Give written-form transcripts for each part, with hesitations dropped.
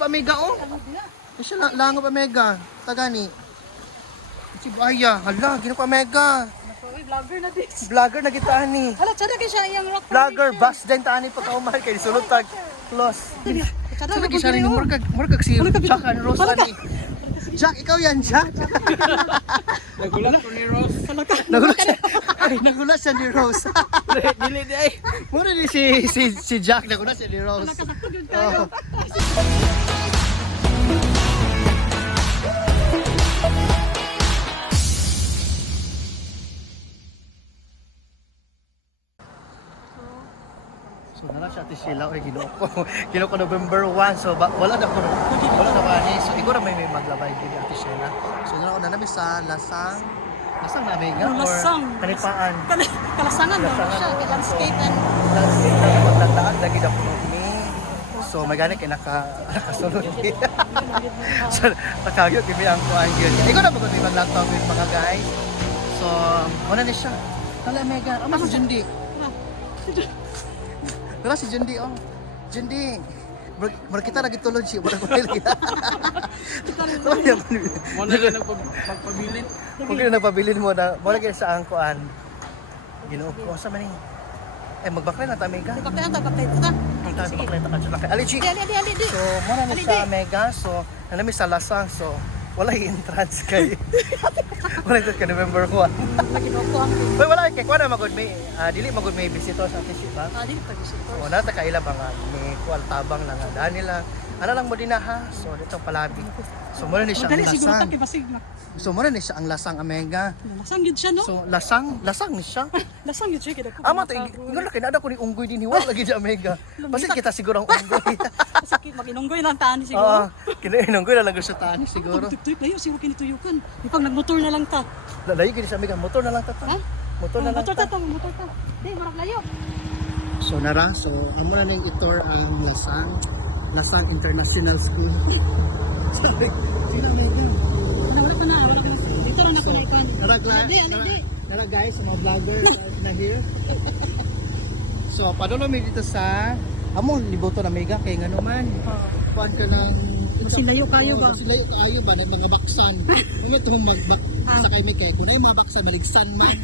Amiga oh. Isa lang pa mega. Tagani. Si Baya, hala, gino pa mega. Vlogger na this. Vlogger na kita ni. Hala, tsada kayo siya iyang rock Vlogger bus din tani pa kaumar kay sulod tag close. Tsada kay siya ni murkag si Jack and Rose ani. Jack, ikaw yan, Jack. Nagulat ko ni Rose. Nagulat siya. Ay, nagulat siya ni Rose. Dili di ay. Mura ni si Jack, nagulat siya ni Rose. Nakatakot yun kayo. So nara siya ati sila oy Ginoo ko November 1 so wala na ko ani so igura may maglabay dili ati sila. So nara na namin sa lasang na mega or kanipaan. Kalasangan mo siya, kay landscape and Landscape na maglataan lagi na puno ni. So magani kay nakasulod ni. So nakagyo kimi ang kuan gyud. Igura mo ko may maglatag with mga guys. So wala ni siya. Tala mega. Ama si Jundi. Wala si Jundi oh. Jundi. Kita lagi tulod siya. Wala ko lagi. Mo na lang nagpabilin. Kung kaya napabilin mo na, wala kayo sa angkuan. Ginoo ko sa man magbakay na ta mega. Baklay ta, baklay ta. Ang tayo baklay ta kadto kay Ali G. Ali. So mo na sa mega so nanami sa lasang so wala entrance kay. Wala ka November 1. Naginoko ang Hoy wala kay kuan na magud may dili magud may bisito sa atin ba? dili pag-isip. O na ta kaila ba nga may kual tabang lang daan nila. Ano lang mo din na ha. So dito palabi. So mo na ni siya ang Siguro lasang. kay basig na. So mo na ni siya ang lasang amega. Lasang yun siya, no? So lasang ni siya. Lasang yun siya, kaya ko. Amo to ingol kay nada ko ni unggoy din hiwa lagi sa Omega. Basta kita siguro ang unggoy. Kasi mag-inunggoy lang taan Oo, siguro. kinainunggoy na lang sa tani siguro. Trip na yun, siguro kinituyukan. Ipag nagmotor na lang ta. Lalayo gini sa Omega, motor na lang ta. Ha? Motor na lang Motor ta. ta, motor ta. Di, marap layo. So nara, so amo na ning itor ang Lasang International School. Sabi, sino Omega? Wala pa na. Dito lang ako na ikon. Nara guys, mga vlogger na here. So, padulong mi dito sa amon liboto na Omega kay ngano man. Kuan ka ng Masilayo kayo ba? Masilayo kayo ba ng mga baksan. Ano itong sa kay Mikay? Kung na yung mga baksan, maligsan man.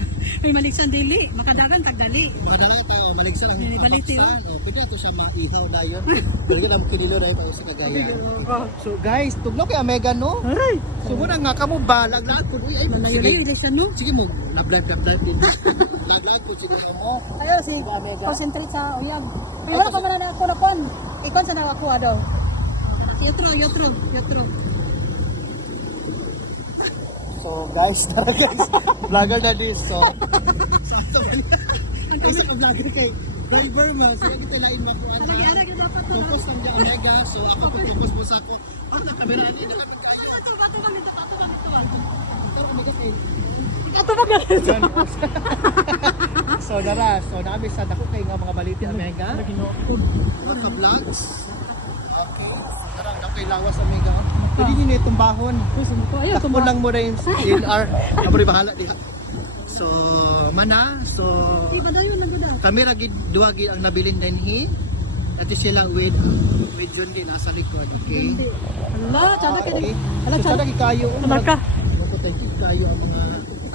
May maligsan dili. Makadagan, tagdali. Mga dala tayo, maligsan ang mga Baliti, baksan. Pwede ito sa mga ihaw na yun. Pwede na kinilo na yun para sa kagaya. So guys, tugnaw kay Omega no? Aray! So muna nga kamo balag lahat ko. Ay, Nanayuli, iligsan no? sige mo, lablab din. Lablab ko, sige mo. Ayaw, si concentrate sa uyab. Ay, wala ka man na ako na kon. Ikon sa nakakuha daw. Yotro. So guys, tara guys. Vlogger na this. So, isa ka vlogger kay driver mo. Sila kita lain mo po. Focus lang dyan Omega. So ako po focus mo sa ako. At na kamera ni na kami tayo. Ato ba ganun? So nara, so naami sa dako kay nga mga baliti Omega. Mga vlogs. Tara, dako kay lawas Omega. Pwede niyo itong bahon. Ayaw, Takbo lang mo rin sa DNR. Abri bahala diha. So mana, so Iba daw yun, nagda. kami ra gid duwa gid ang nabilin din hi. Ati sila with John din nasa likod, okay? Hala, tsada ka Okay. din. Hala, So, tsada. sada kayo. Hala ka. Thank you kayo ang mga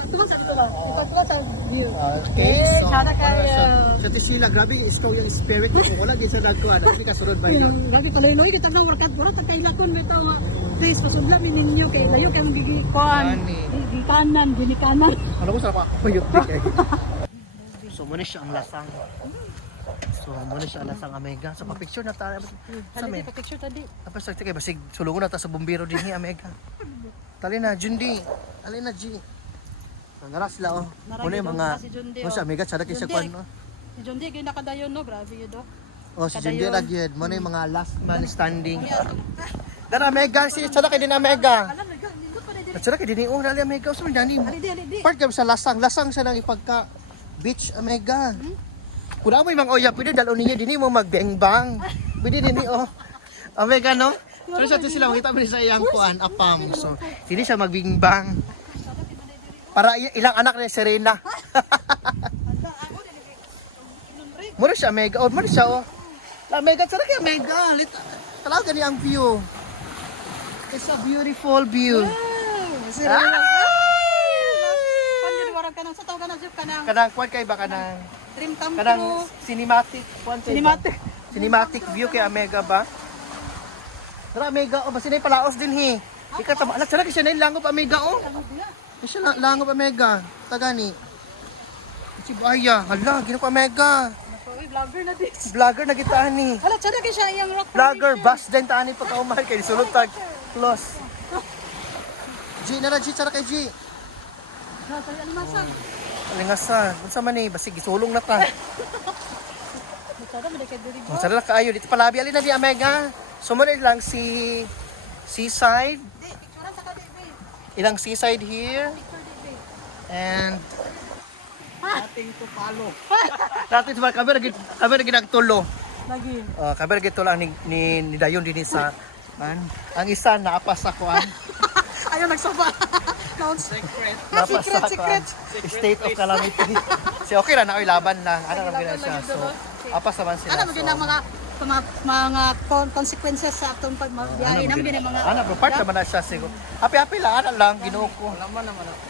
Tuwa sa ito ba? Tuwa sa view. okay. So, Sada kayo. sa tisila, grabe, ikaw yung spirit ko. Wala gid sa nagkuhan. Kasi kasunod ba yun? Lagi tuloy-loy kita na workout pura tagkailakon bitaw nga. Please pasudla mi ninyo kay layo kay magigikuan. Di kanan, di kanan. Ano ko sa ako yung kay. So muna siya ang lasang. So muna siya ang lasang Omega. So pa-picture na tayo. Sa Dali may. pa picture tadi. Tapos sa kay basig sulungon na ta sa bombero din ni Omega. Tali na Jundi. Tali na G. So nara sila oh. Muna yung mga mo siya Omega sada kay siya kwan no. Si John Di kay nakadayon no, grabe yun do. Oh si Jundi ra gyud. Muna yung mga last man standing. Dara Omega si sada kay din Omega. Alam na nindot pa dili. At sada kay din Omega Omega so dani. Ali di. Part kami sa lasang sa nang ipagka beach Omega. Kung mo yung mga oya, pwede dalon ninyo, dini mo magbeng-bang. Pwede dini oh. Omega no? Pero sa ito sila, makita mo sa iyang kuan, apam. So, hindi siya magbing-bang. Para ilang anak ni Serena. Mura siya Omega. Oh, mura siya oh. La Omega, sana kaya Omega. Talaga gani ang view. It's a beautiful view. Sira Ah! na. Panjud warag kanang sa taw kanang jeep kanang Kanang kuan kay ba kanang dream come kanang true. cinematic kuan kay ba? Cinematic. Cinematic view kay Omega ba? Tara Omega, oh basi na palaos din hi. Ika tama, ala sana kasi na langop Omega oh. Kasi langop Omega. Tagani. Si Baya, hala, gino pa Omega. Uy, vlogger na this. Vlogger na kita ni. Hala, tsada kay siya iyang rock Vlogger, bus din taani pagkaumal kay sulod tag close. G na G tsara kay G. Na tayo alimasan. Alingasan, unsa man ni basig gisulong na ta. Tsada mo kay diri. Unsa na kaayo dito palabi ali na di Omega. Sumunod lang si seaside. Di, picturean sa kadibi. Ilang seaside here Picture dibi. and Ating tupalo. dati sa kami nagtulo. Lagi. Kami nagtulo ni Dayon din sa man. Ang isa naapas sa kuan. Ayaw nagsaba. Secret. Naapas sa Secret. kuan. State of calamity. Si okay ra na oy laban lang. Ano lang gina siya. So apas naman sila. Ano mo din ang mga consequences sa atong pagbiyahe naman din ang mga Ano, part naman na siya siguro. Happy lang, ano lang, Ginoo ko.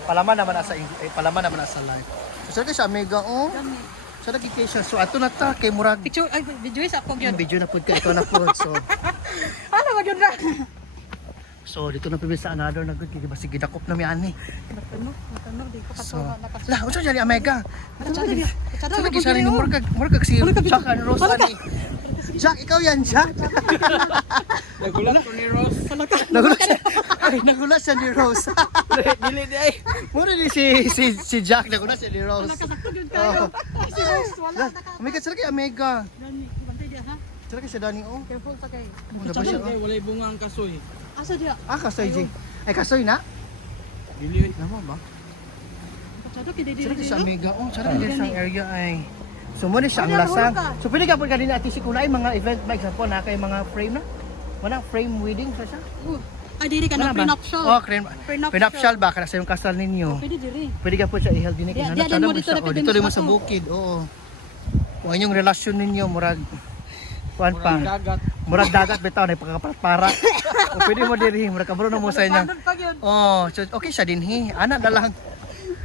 Palaman naman na sa palaman naman na sa life. So sa siya mega oh. Sa lagi kay siya. So ato na ta kay murag picture ay video sa ako yung gyud. video na pud kay ito na pud. So Ano mo gyud ra? so dito na pud sa another na good kay basi gidakop na mi ani. Matano di ko So katuwa nakas. la unsa diyan Omega? Tsada. Sa lagi siya ni murag si Jack and Rose ani. Jack, ikaw yan, Jack. Nagulat ko ni Ross. Nagulat siya. Ay, nagulat siya ni Rose. Dili di ay. Mura din si Jack, nagulat siya ni Rose. Nakasakto gyud kayo. Ay, si Rose wala naka. Omega, sila kay Omega. Dani, bantay dia ha. Sila kay siya Dani, oh. Careful sa kay. Ano ba siya? Kay walay bunga ang kasoy. Asa dia? Kasoy, G. Ay, kasoy na? Dili naman ba? Tsada kay didi. Sila kay siya Omega, oh. Sila kay Gani. siyang area ay. So, muna siya ang Wala, lasang. wala ka. So, pwede ka po kanina at si kunay mga event, may example na kay mga frame na? Wala, frame wedding sa siya? Ay didi ka Wala na ba? prenuptial. Oh, Prenuptial. prenuptial ba? Kana sa yung kasal ninyo. Pwede diri. Pwede ka po siya i-held din. Diyan mo dito, Oh, dito dito din mo sa sa bato. bukid, oo. Kung inyong relasyon ninyo, murag, kuan pa. Dagat. Murag dagat bitaw na ipagkapara. O pwede mo diri, murag kabro na mo sa inyo. Panon pa gyud. Oh, so okay siya din hi. Ana na lang.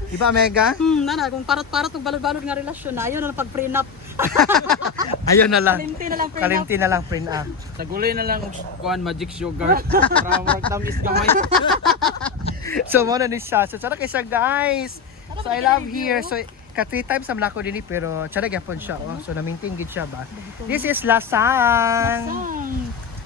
Di ba, Mega? Nana, kung parat-parat ug balod-balod nga relasyon na ayon na pag prenup. Ayun na lang. Kalimti na lang prenup. Kalimti na lang print up. Sa gulay na lang og kuan magic sugar. Para work tamis gamay. So mo na ni siya. So tsara kay siya, guys. So I love here. So ka 3 times sa Mlako din pero tsara gyapon siya, oh. So na-maintain gid siya ba. This is Lasang.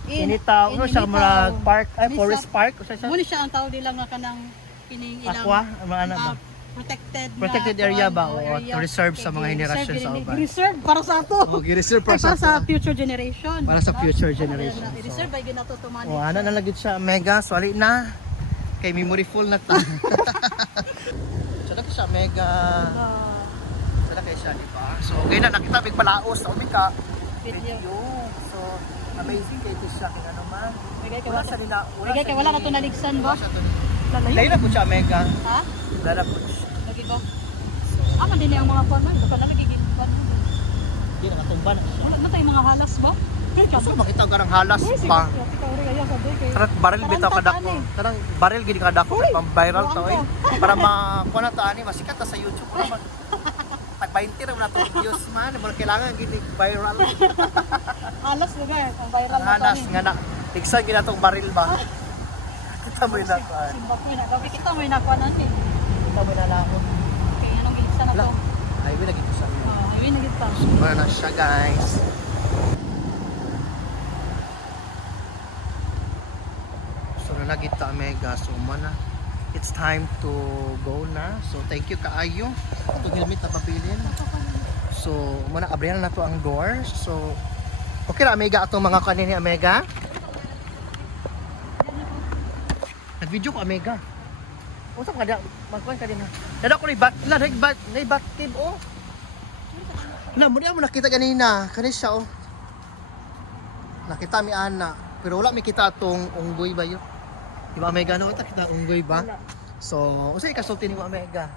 Initaw, ano siya murag park, ay forest park, usa siya. Muna siya ang tawag nila nga kanang kining ilang Aqua, mga ano ba? protected area ba o area. to reserve sa mga Okay, henerasyon sa uban. reserve para sa ato. Oh, gi-reserve Ay, para sa future generation. Para sa future generation. I-reserve by ginato to man. Oh, ana na lagid siya, Mega, sorry na. Kay memory full na ta. Sada ka siya, Mega. Sada kay siya, di ba? So, okay na nakita big palaos sa umika. Video. So, amazing kay ito siya kay ano man. Bigay kay Wala wala. sa nila. Bigay kay wala na to naligsan ba? Lain na po siya, Mega. Ha? Wala na po siya. Lagi ko. Ama din ang mga pan man, baka na gigiban. Hindi nakatumba na siya. Wala na tayong mga halas ba? So, makita ka ng halas pa. Karang baril bitaw kada ko. Karang baril gid kada ko pang viral to eh. Para makuha na to ani masikat ta sa YouTube naman. Tag 20 ra na to views man, mo kailangan gid viral. Halas lugar, ang viral na Halas to. nga na iksa gid atong baril ba. Kita mo na to. Simbak mo na. Gabi kita mo na kuan ani. Kita mo na lang. Kaya anong giligsa na to? Ay, wala gid sa. Ayun na gid pa. Wala na siya, guys. So nalagit ta Mega. So mana it's time to go na. So thank you kaayo. Itong helmet na pabilin. So muna abrihan na to ang door. So okay ra Mega atong mga kanin ni Mega. Nag-video ko Mega. Unsa ka da magkuan ka din ha. Dada ko ni bat tip oh. Na mo nakita kanina, kani siya oh. Nakita mi ana, pero wala mi kita atong unggoy ba yo. Di ba Mega no kita unggoy ba? So, usa ikasulti ni Mega.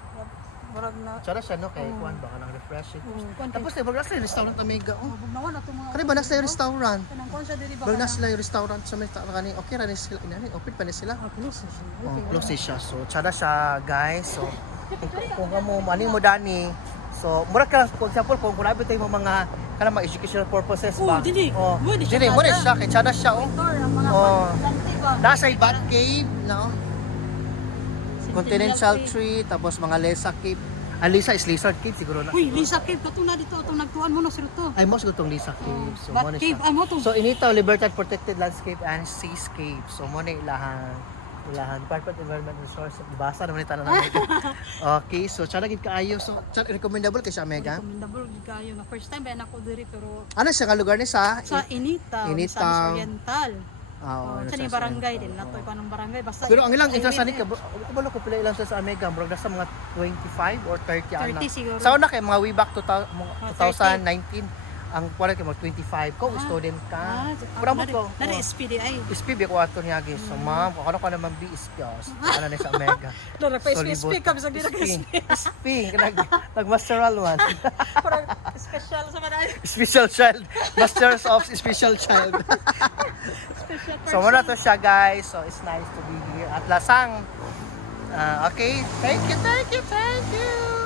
Murag na. Tsara siya no kay kuan ba kanang refreshing. Kuan Tapos di ba sa restaurant Amiga oh. bugnawan ato mga. Kani ba na sa restaurant? Kanang kuan siya diri ba? Bag na sila yung restaurant sa may kani okay ra ni sila inani open pa ni sila. Close siya. Oh, close siya. So, tsada siya, guys. So, kung mo, maning mo dani, so, mura ka, for example, kung kunabi tayo mo mga, kanang mga educational purposes ba? Oh, dili. Oh, Mo, di siya dili, mo tsada. siya, kay tsada siya, oh. Tor ang mga Oh. planti ba? Nasa Bat Cave, no? Continental Centennial Tree, tapos mga Lesa Cave. Ang Lisa is Lizard Cave, siguro na. Uy, Lisa Cave katong na dito atong nagtuan mo na sila to. Ay, most gutong Lisa Cave. So, Bat mo na Cave siya. amo to. So, initaw, Libertad Protected Landscape and Seascape. So, mo na ilahan Department of Environment and Resources. Basa naman ito na namin. Okay, so tsara gid kaayo. So, tsara recommendable kay siya Mega. Recommendable gid kayo na first time ba na ko diri pero Ano siya nga lugar ni sa? sa Inita, Inita. sa Oriental. Oo, Sa ni barangay din nato ko ng barangay basta. Pero ang ilang interest ani ka, kabalo ko pila ilang sa Mega, murag nasa mga 25 or 30 ana. 30 siguro. Sa una kay mga way back to Oh, 2019, ang kuwala kay mga 25 ko, student ka. Pero mo ko. na SPDI. SPB ko ato niya guys. So ma'am, kung ano ka naman BSP, ano na sa Mega. Dara pa So, SPDI ka bisag dira ka Sping, nag-masteral one. Parang special sa mga Special child. Masters of special child. special person. So muna to siya guys. So it's nice to be here. At lasang. Okay. Thank you.